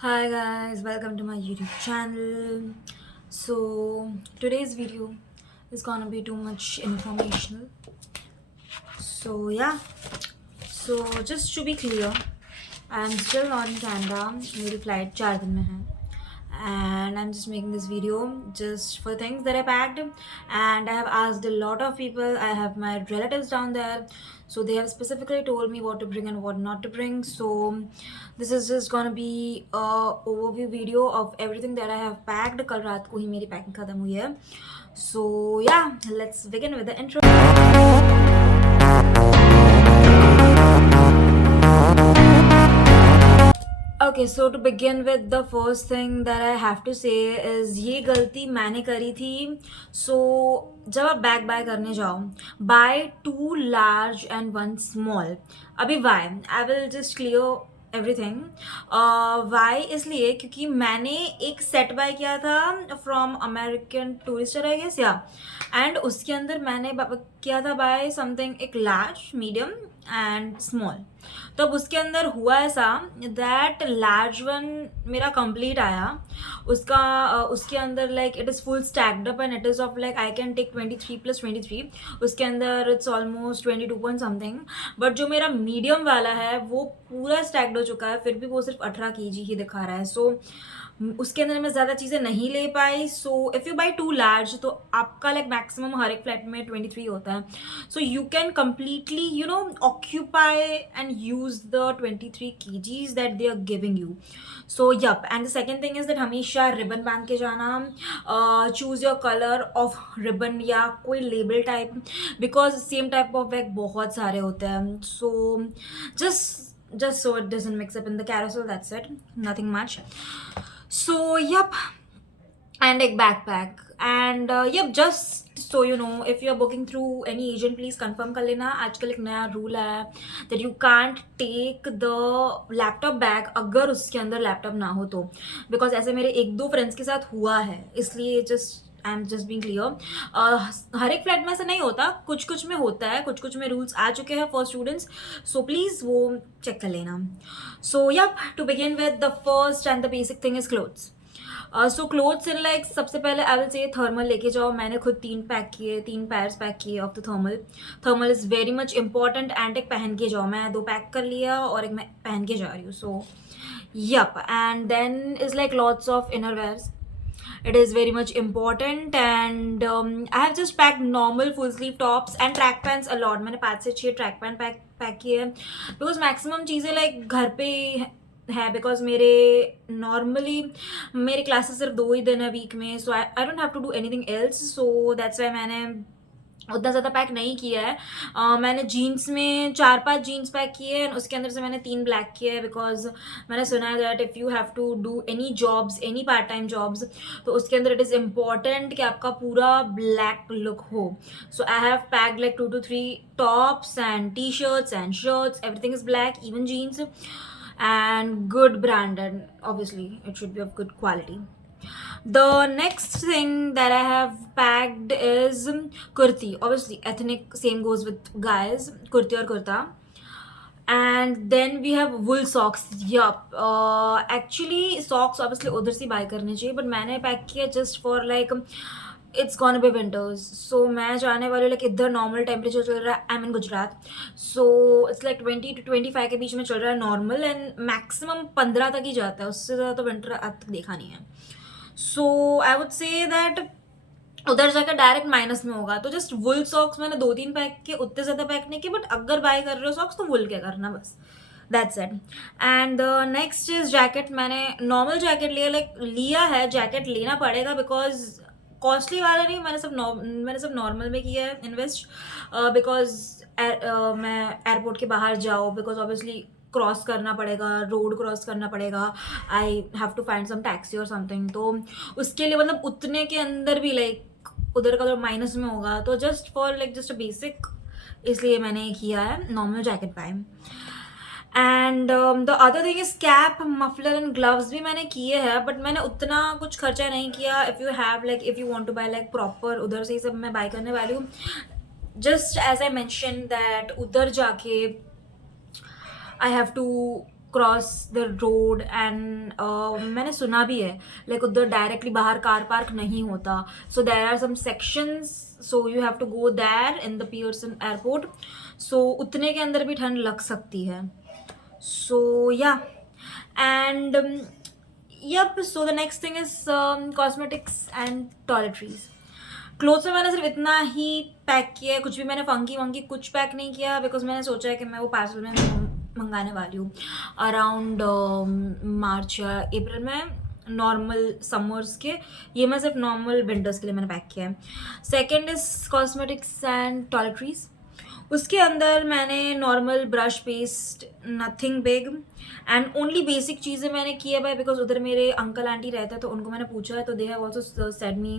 Hi guys, welcome to my YouTube channel. So today's video is gonna be too much informational. So yeah, so just to be clear, I'm still not in Canada. मेरी flight 4 दिन में है. And I'm just making this video just for things that I packed, and I have asked a lot of people. I have my relatives down there, so they have specifically told me what to bring and what not to bring. So this is just gonna be a overview video of everything that I have packed. कल रात को ही मेरी packing खत्म हुई है. So yeah, let's begin with the intro. Okay, so to begin with, the first thing that I have to say is ये गलती मैंने करी थी. So जब आप बैग बाय करने जाओ, buy 2 large and 1 small. अभी why? I will just clear everything. Why? इसलिए क्योंकि मैंने एक सेट बाय किया था from American Tourister I guess yeah, and उसके अंदर मैंने किया था बाय समथिंग एक लार्ज, मीडियम एंड स्मॉल. तो अब उसके अंदर हुआ ऐसा दैट लार्ज वन मेरा कंप्लीट आया. उसके अंदर like it is full stacked up and it is off like I can take 23+23. उसके अंदर it's almost 22 point something. But जो मेरा मीडियम वाला है वो पूरा स्टैक्ड हो चुका है, फिर भी वो सिर्फ 18 kg ही दिखा रहा है. सो उसके अंदर मैं ज़्यादा चीज़ें नहीं ले पाई. So if you buy 2 large तो आपका लाइक मैक्सिमम हर एक फ्लैट में 23 होता है. So you can completely occupy and use the 23 kgs that they are giving you. So yup, and the second thing is that हमेशा रिबन बांध के जाना. Choose your colour of ribbon या कोई label type, because same type of bag बहुत सारे होते हैं. सो just so it doesn't mix up in the carousel, that's it, nothing much. So yup, and a backpack. And yep, just so you know, if you are booking through any agent, please confirm कर लेना. आजकल एक नया rule है that you can't take the laptop bag अगर उसके अंदर laptop ना हो तो, बिकॉज ऐसे मेरे एक दो फ्रेंड्स के साथ हुआ है. इसलिए just I am just being clear. हर एक फ्लैट में ऐसा नहीं होता, कुछ कुछ में होता है, कुछ कुछ में रूल्स आ चुके हैं फॉर स्टूडेंट्स. सो प्लीज़ वो चेक कर लेना. So yup, to begin with the first and the basic thing is clothes. So clothes in like सबसे पहले आई विल से थर्मल लेके जाओ. मैंने खुद 3 पैर्स पैक किए of the thermal. Thermal is very much important, and एक पहन के जाओ. मैं 2 पैक कर लिया और एक मैं पहन के जा रही हूँ. सो yep, and then is like lots of innerwears. It is very much important, and I have just packed normal full sleeve tops and track pants a lot. मैंने 5 से 6 ट्रैक पैंट पैक किए हैं, बिकॉज मैक्सिमम चीज़ें like घर पे है, because मेरे normally मेरे क्लासेस सिर्फ 2 ही दिन है वीक में. So I don't have to do anything else. So that's why मैंने उतना ज़्यादा पैक नहीं किया है. मैंने जीन्स में 4-5 जीन्स पैक किए हैं, उसके अंदर से मैंने 3 ब्लैक किए हैं, बिकॉज मैंने सुना है that if you have to do any jobs, any part time jobs, तो उसके अंदर इट इज़ इम्पॉर्टेंट कि आपका पूरा ब्लैक लुक हो. So I have packed like 2 to 3 tops and T shirts and shirts. Everything is black, even jeans, and good branded. Obviously it should be of good quality. The next thing that I have packed is kurti. Obviously ethnic, same goes with guys, kurti or kurta. And then we have wool socks. Yup, actually socks obviously उधर से buy करने चाहिए, but मैंने pack किया just for like it's gonna be winters. So मैं जाने वाली like इधर नॉर्मल टेम्परेचर चल रहा है. I am in Gujarat. So it's like 20 to 25 के बीच में चल रहा है नॉर्मल, एंड मैक्सिमम 15 तक ही जाता है. उससे ज़्यादा तो विंटर आज तक देखा नहीं है. सो आई वुड से दैट उधर जाकर डायरेक्ट माइनस में होगा. तो जस्ट वुल सॉक्स मैंने 2-3 पैक किए, उतने ज़्यादा पैक नहीं किए, बट अगर बाय कर रहे हो सॉक्स तो वुल क्या करना बस. That's it. And next is jacket. मैंने नॉर्मल जैकेट लिया, लाइक लिया है, जैकेट लेना पड़ेगा बिकॉज कॉस्टली वाला नहीं. मैंने सब नॉर्मल में किया है इन्वेस्ट, बिकॉज मैं एयरपोर्ट के बाहर जाओ, बिकॉज ऑब्वियसली क्रॉस करना पड़ेगा, रोड क्रॉस करना पड़ेगा. I have to find some taxi और समथिंग. तो उसके लिए मतलब उतने के अंदर भी लाइक उधर का तो माइनस में होगा. तो just for like just a basic, इसलिए मैंने किया है normal jacket buy. And the other thing is cap, muffler and gloves भी मैंने किए हैं, बट मैंने उतना कुछ खर्चा नहीं किया. If you have like if you want to buy like proper, उधर से ही सब मैं बाय करने वाली हूँ. Just as I mention that उधर जाके I have to cross the road and मैंने सुना भी है लाइक उधर डायरेक्टली बाहर कार पार्क नहीं होता, so there are some sections, so you have to go there in the Pearson airport, so उतने के अंदर भी ठंड लग सकती है. सो या and yep, so the next thing is cosmetics and toiletries. Clothes में मैंने सिर्फ इतना ही पैक किया है, कुछ भी मैंने फंकी वंकी कुछ पैक नहीं किया, बिकॉज मैंने सोचा है कि मैं वो पार्सल में मंगाने वाली हूँ अराउंड मार्च या अप्रैल में, नॉर्मल समर्स के. ये मैं सिर्फ नॉर्मल विंटर्स के लिए मैंने पैक किया है. Second is cosmetics and toiletries. उसके अंदर मैंने normal brush paste, nothing big and only basic चीज़ें मैंने की है भाई, बिकॉज उधर मेरे अंकल आंटी रहते हैं तो उनको मैंने पूछा है, तो they have also said me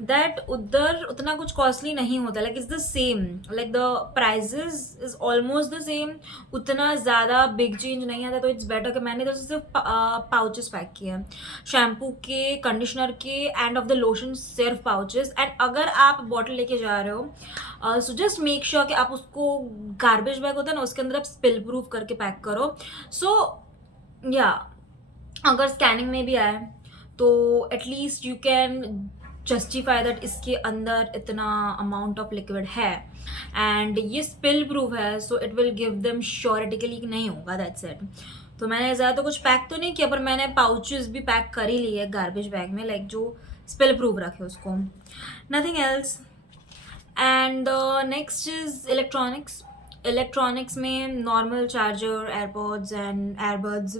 that उधर उतना कुछ कॉस्टली नहीं होता, like it's the same, like the prices is almost the same, उतना ज़्यादा बिग चेंज नहीं आता. तो इट्स बेटर कि मैंने तो सिर्फ पाउचेस पैक किए हैं, शैम्पू के, कंडीशनर के एंड ऑफ द लोशन सिर्फ पाउचेस. एंड अगर आप बॉटल लेके जा रहे हो सो जस्ट मेक श्योर कि आप उसको गार्बेज बैग होता है ना उसके अंदर आप स्पिल प्रूफ करके पैक करो. सो या अगर स्कैनिंग में भी आए तो at least you can justify that इसके अंदर इतना अमाउंट ऑफ लिक्विड है एंड ये स्पिल प्रूफ है, so it will give them श्योरिटिकली कि नहीं होगा, दैट्स इट. तो मैंने ज़्यादा तो कुछ पैक तो नहीं किया, पर मैंने पाउचेस भी पैक कर ही लिए गार्बेज बैग में, लाइक जो स्पिल प्रूफ रखे उसको, nothing else. And next is electronics. Electronics में normal charger, AirPods and earbuds.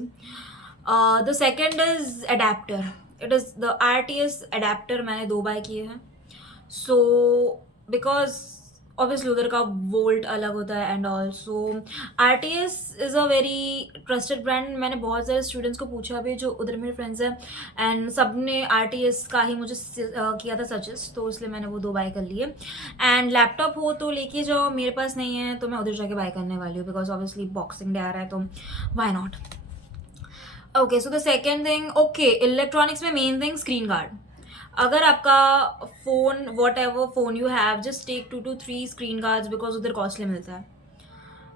The second is adapter. It is the RTS adapter. मैंने 2 बाय किए हैं, सो बिकॉज ऑब्वियसली उधर का वोल्ट अलग होता है and also RTS is a very trusted brand. मैंने बहुत सारे स्टूडेंट्स को पूछा भी जो उधर मेरे फ्रेंड्स हैं एंड सब ने RTS का ही मुझे किया था सजेस्ट, तो इसलिए मैंने वो 2 बाय कर लिए. एंड लैपटॉप हो तो लेके जाओ, मेरे पास नहीं है तो मैं उधर जाके बाय करने वाली हूँ, बिकॉज ऑब्वियसली बॉक्सिंग डे आ रहा है तो why not. Okay, so the second thing, okay electronics में मेन थिंग स्क्रीन गार्ड. अगर आपका phone, whatever phone you have, just take 2 to 3 screen guards, because उधर कॉस्टली मिलता है.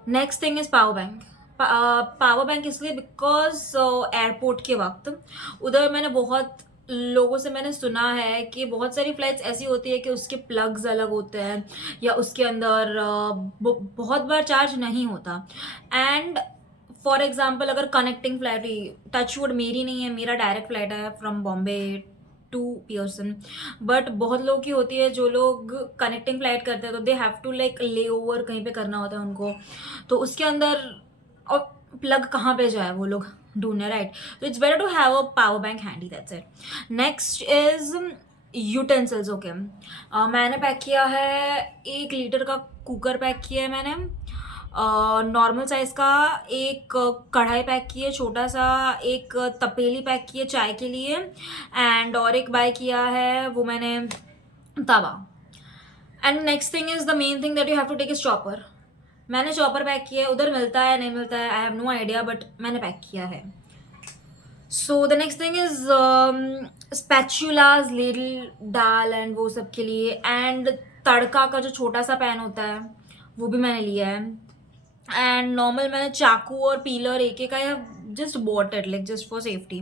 Next thing is power bank. Power bank इसलिए because airport के वक्त उधर मैंने बहुत लोगों से मैंने सुना है कि बहुत सारी फ्लाइट्स ऐसी होती है कि उसके प्लग्स अलग होते हैं या उसके अंदर बहुत बार चार्ज नहीं होता. एंड फॉर एग्जाम्पल अगर कनेक्टिंग फ्लाइट ही, टचवुड मेरी नहीं है, मेरा डायरेक्ट फ्लाइट है from Bombay to Pearson, but बहुत लोगों की होती है जो लोग कनेक्टिंग फ्लाइट करते हैं तो दे हैव टू लाइक ले ओवर कहीं पे करना होता है उनको, तो उसके अंदर और प्लग कहाँ पे जाए वो लोग ढूंढने, राइट. तो it's better to have a power bank handy, that's it. Next is utensils. Okay, मैंने पैक किया है 1 लीटर का कुकर पैक किया है मैंने, नॉर्मल साइज़ का एक कढ़ाई पैक की है छोटा सा, एक तपेली पैक की है चाय के लिए एंड और एक बाय किया है वो मैंने तवा. And next thing is the main thing that you have to take is chopper. मैंने चॉपर पैक किया है, उधर मिलता है नहीं मिलता है I have no idea, but मैंने पैक किया है. So the next thing is spatulas, ladle, dal and वो सब के लिए. एंड तड़का का जो छोटा सा पैन होता है वो भी मैंने लिया है. एंड नॉर्मल मैंने चाकू और पीलर एक एक आया, just bought it like just for safety.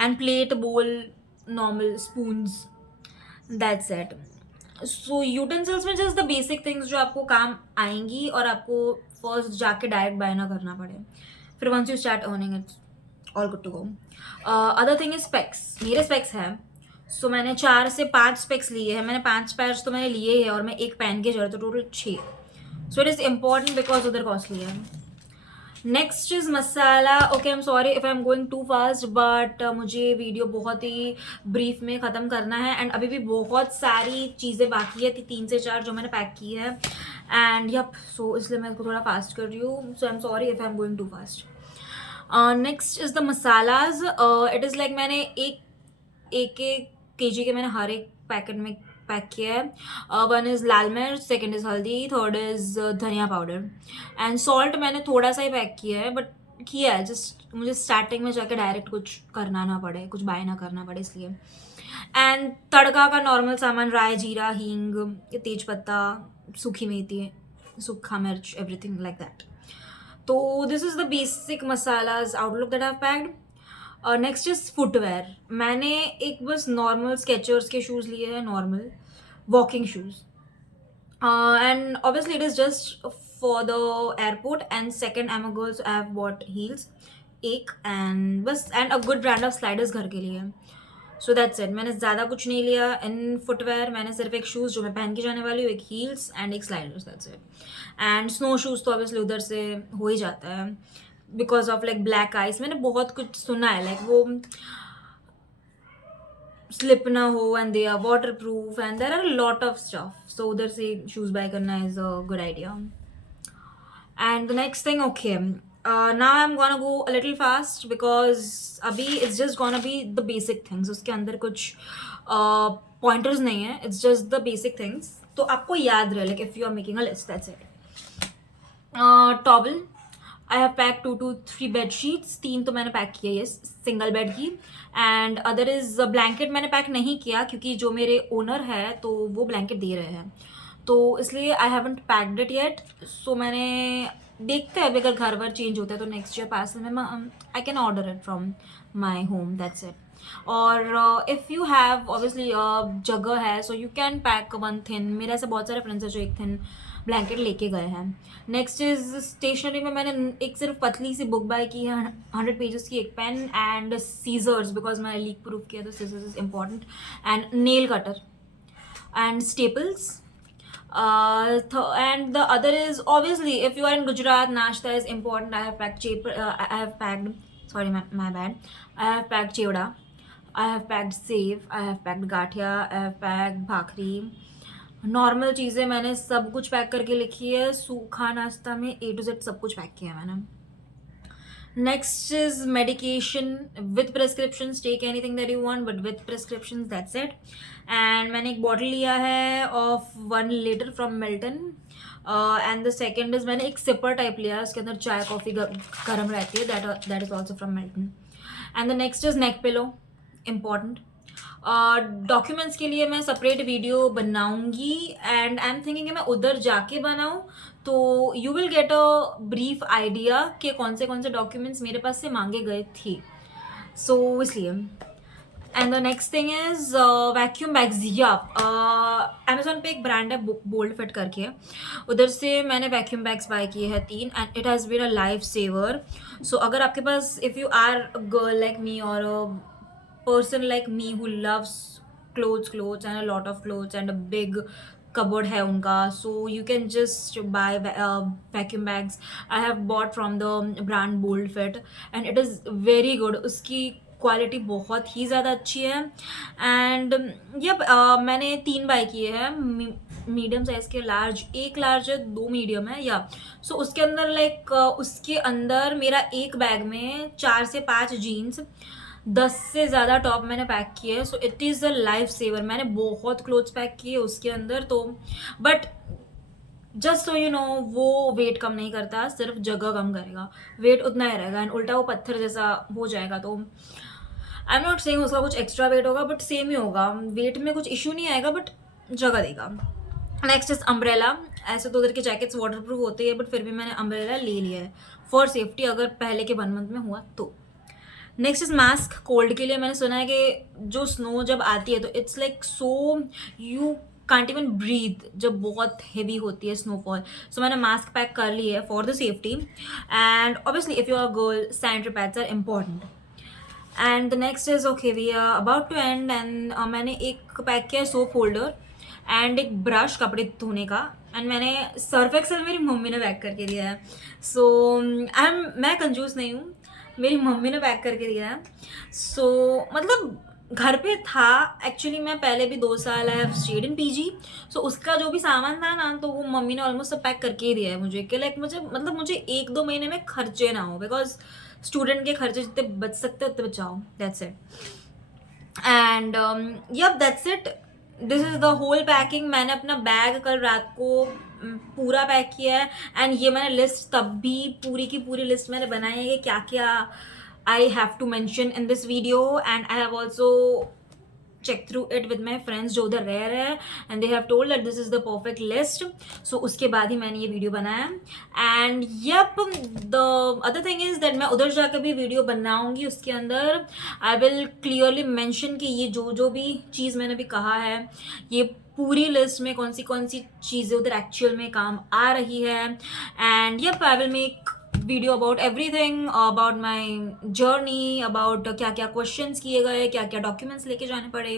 And plate, bowl, normal spoons, that's it. So utensils में जस्ट द बेसिक थिंग्स जो आपको काम आएंगी और आपको फर्स्ट जाके डायरेक्ट बाय ना करना पड़े, फिर once you start earning it's all good to go. Other thing is specs. मेरे स्पेक्स हैं, सो मैंने 4 से 5 स्पेक्स लिए हैं. मैंने 5 पैर्स तो मैंने लिए हैं और मैं एक पहन के जा रहा, तो total 6. So it is important because उधर कॉस्टली है. Next is masala. Okay, I am sorry if I am going too fast, but मुझे वीडियो बहुत ही ब्रीफ में ख़त्म करना है एंड अभी भी बहुत सारी चीज़ें बाकी है, 3 से 4 जो मैंने पैक की है एंड यप, सो इसलिए मैं इसको थोड़ा फास्ट कर रही हूँ. So I am sorry if I am going too fast. Next is the masalas. It is like मैंने एक केजी के मैंने हर एक पैकेट में पैक किया है. 1 इज़ लाल मिर्च, सेकेंड इज़ हल्दी, थर्ड इज़ धनिया पाउडर एंड सॉल्ट मैंने थोड़ा सा ही पैक किया है, बट किया है जस्ट मुझे स्टार्टिंग में जाके डायरेक्ट कुछ करना ना पड़े, कुछ बाय ना करना पड़े इसलिए. एंड तड़का का नॉर्मल सामान, राई, जीरा, हींग, तेज पत्ता, सूखी मेथी, सूखा मिर्च, एवरीथिंग लाइक दैट. तो this is the basic masalas outlook that I have packed. Next is footwear. मैंने एक बस नॉर्मल स्केचर्स के शूज़ लिए हैं, normal walking shoes. And obviously it is just for the airport. And second, I'm a girl, so I have bought heels एक and बस and a good brand of sliders घर के लिए. So that's it. मैंने ज़्यादा कुछ नहीं लिया इन फुटवेयर. मैंने सिर्फ एक शूज़ जो मैं पहन के जाने वाली हूँ, एक हील्स एंड एक sliders, that's it. And snow shoes तो ऑब्वियसली उधर से हो ही जाता है because of like black ice. मैंने बहुत कुछ सुना है लाइक वो स्लिप ना हो and they are water proof and there are lot of stuff. So उधर से शूज़ बाय करना is a good idea. And the next thing, okay, now I'm gonna go a little fast because अभी it's just gonna be the basic things. उसके अंदर कुछ pointers नहीं है. It's just the basic things. तो आपको याद रहे like if you are making a list, that's it. Towel. I have packed 2 to 3 bed sheets. 3 तो मैंने पैक किया है सिंगल बेड की. एंड अदर इज ब्लैंकेट मैंने पैक नहीं किया क्योंकि जो मेरे ओनर है तो वो ब्लैंकेट दे रहे हैं, तो इसलिए I haven't packed it yet. So मैंने देखते हैं अगर घर वर चेंज होता है तो नेक्स्ट ईयर पार्सल में I can order it from my home, that's it. और इफ़ यू हैव ऑब्वियसली जगह है so you can pack one thin. मेरे ऐसे बहुत सारे फ्रेंड्स हैं जो एक थिन ब्लैंकेट लेके गए हैं. नेक्स्ट इज स्टेशनरी में मैंने एक सिर्फ पतली सी बुक बाय की है 100 पेजेस की, एक पेन एंड सीजर्स बिकॉज मैंने लीक प्रूफ किया तो scissors is important, and nail cutter and staples. And the other is obviously if you are in Gujarat, nashta is important. I have packed sorry, my bad. I have packed chevda, I have packed sev, I have packed gathia, I have packed bhakri. Normal चीज़ें मैंने सब कुछ pack करके लिखी है. सूखा नाश्ता में A to Z सब कुछ पैक किया है मैंने. Next is medication with prescriptions. Take anything that you want but with prescriptions, that's it. And मैंने एक बॉटल लिया है of 1 litre from Milton. And the second is मैंने एक सिपर टाइप लिया है, उसके अंदर चाय कॉफ़ी गर्म रहती है, that is also from Milton. And the next is neck pillow, important. Documents के लिए मैं सेपरेट वीडियो बनाऊंगी एंड आई एम थिंकिंग कि मैं उधर जाके बनाऊं तो you will get a brief idea कि कौन से डॉक्यूमेंट्स मेरे पास से मांगे गए थे. सो इसलिए. And the next thing is vacuum bags. या अमेजोन पे एक ब्रांड है बोल्ड फिट करके, उधर से मैंने वैक्यूम बैग्स बाय किए हैं 3 and it has been a life saver. So अगर आपके पास if you are a girl like me और person like me who loves clothes and a lot of clothes and a big cupboard है उनका, so you can just buy vacuum bags. I have bought from the brand Bold Fit and it is very good. उसकी quality बहुत ही ज़्यादा अच्छी है. And मैंने 3 bye किए हैं, मीडियम साइज़ के, एक लार्ज है, 2 मीडियम है. या सो उसके अंदर लाइक उसके अंदर मेरा एक बैग में 4 से 5 जीन्स, 10 से ज़्यादा टॉप मैंने पैक किए. So it is a life saver. मैंने बहुत क्लोथ्स पैक किए उसके अंदर, तो but just so you know वो वेट कम नहीं करता, सिर्फ जगह कम करेगा, वेट उतना ही रहेगा एंड उल्टा वो पत्थर जैसा हो जाएगा. तो आई एम नॉट सेइंग उसका कुछ एक्स्ट्रा वेट होगा बट सेम ही होगा, वेट में कुछ इशू नहीं आएगा बट जगह देगा. Next is umbrella. ऐसे तो उधर के जैकेट्स वाटर प्रूफ होते हैं बट फिर भी मैंने अम्ब्रेला ले लिया है फॉर सेफ्टी, अगर पहले के 1 मंथ में हुआ तो. Next is mask. कोल्ड के लिए मैंने सुना है कि जो स्नो जब आती है तो it's like so you can't even breathe जब बहुत हैवी होती है स्नोफॉल. सो मैंने मास्क पैक कर ली है for the safety. And obviously if you are girl sanitary pads are important. And the next is okay we are about to end. And मैंने एक पैक किया है सोप होल्डर एंड एक brush कपड़े धोने का. एंड मैंने सर्फ एक्सेल मेरी मम्मी ने पैक करके दिया है. सो मैं कंजूस नहीं हूँ, मेरी मम्मी ने पैक करके दिया है. सो मतलब घर पे था एक्चुअली. मैं पहले भी 2 साल I have stayed in PG, so उसका जो भी सामान था ना तो वो मम्मी ने ऑलमोस्ट सब पैक करके ही दिया है मुझे कि लाइक मुझे 1-2 महीने में खर्चे ना हो, बिकॉज स्टूडेंट के खर्चे जितने बच सकते उतने बचाओ, that's it. And yup that's it. This is the whole packing. मैंने अपना बैग कल रात को पूरा पैक किया है एंड ये मैंने लिस्ट तब भी पूरी की पूरी लिस्ट मैंने बनाई है कि क्या क्या I have to mention in this video. And I have also check through it with my friends जो उधर रह रहे हैं, and they have told that this is the perfect list. So उसके बाद ही मैंने ये वीडियो बनाया. And yep, the other thing is that मैं उधर जाकर भी वीडियो बनाऊंगी. उसके अंदर I will clearly mention कि ये जो जो भी चीज़ मैंने अभी कहा है, ये पूरी लिस्ट में कौन सी चीज़ें उधर एक्चुअल में काम आ रही है. And yup, I will make video about everything, about my journey, about क्या क्या क्वेश्चंस किए गए, क्या क्या डॉक्यूमेंट्स लेके जाने पड़े,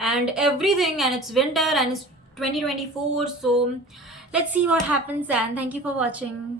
and everything. And it's winter and it's 2024, so let's see what happens. And thank you for watching.